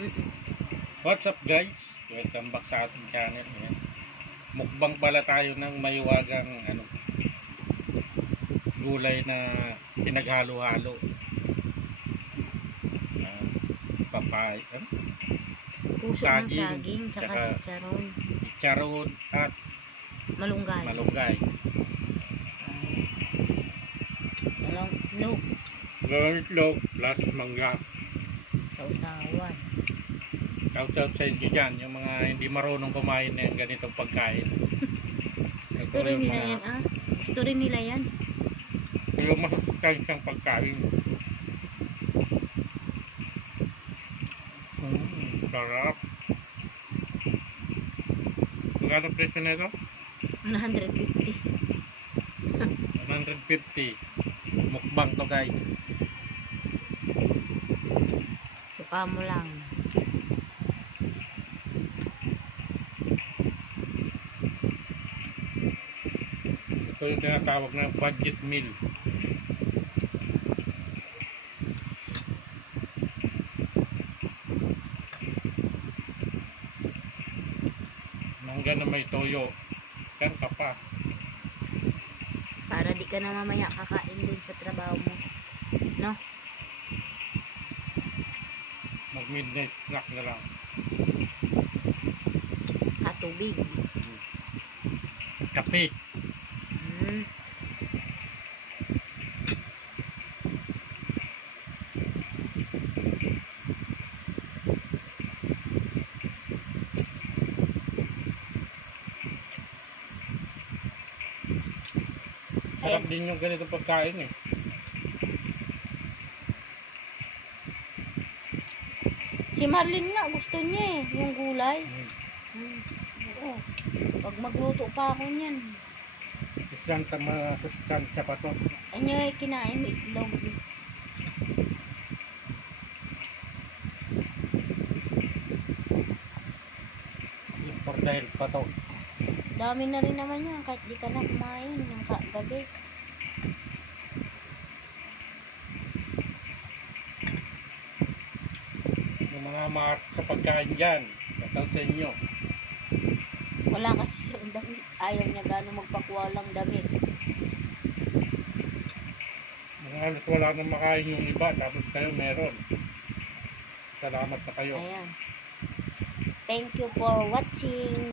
Mm-mm. What's up guys? Welcome back sa ating channel. Ayan. Mukbang pala tayo ng mayuwagang gulay na pinaghalo-halo. Papay, Puso ng saging, tsaka chicharon. Chicharon at Malunggay. malunggay. Dalawang itlog. Dalawang itlog plus mangga. Sausawan. Shout sa inyo dyan, yung mga hindi marunong kumain ng ganitong pagkain. Gusto rin nila yan, ah. Gusto rin nila yan. Yung masustansiyang pagkain. Sarap. Magkano presyo na ito? 150. 150. Mukbang to guys. Suka mo lang. Ito yung tinatawag na budget meal. Mangga na may toyo. Kan ka pa. Para di ka na mamaya kakain dun sa trabaho mo. No? Mag midnight snack na lang. Katubig. Kape. Sarap din yung ganito pagkain eh. Si Marlene nga, gusto niya eh, yung gulay. Oo. Pag magluto pa ako niyan. Masustansya pa to. Ano yung kinain mo itlog? For dahil pa to. Dami na rin naman yan, kahit di ka na kumain ng gabi. Yung mga mahal sa pagkain dyan, nataw sa inyo. Wala kasi siyang damit. Ayaw niya gano'ng magpakuwalang damit. Mga halos wala nang makain yung iba, tapos kayo meron. Salamat na kayo. Ayan. Thank you for watching.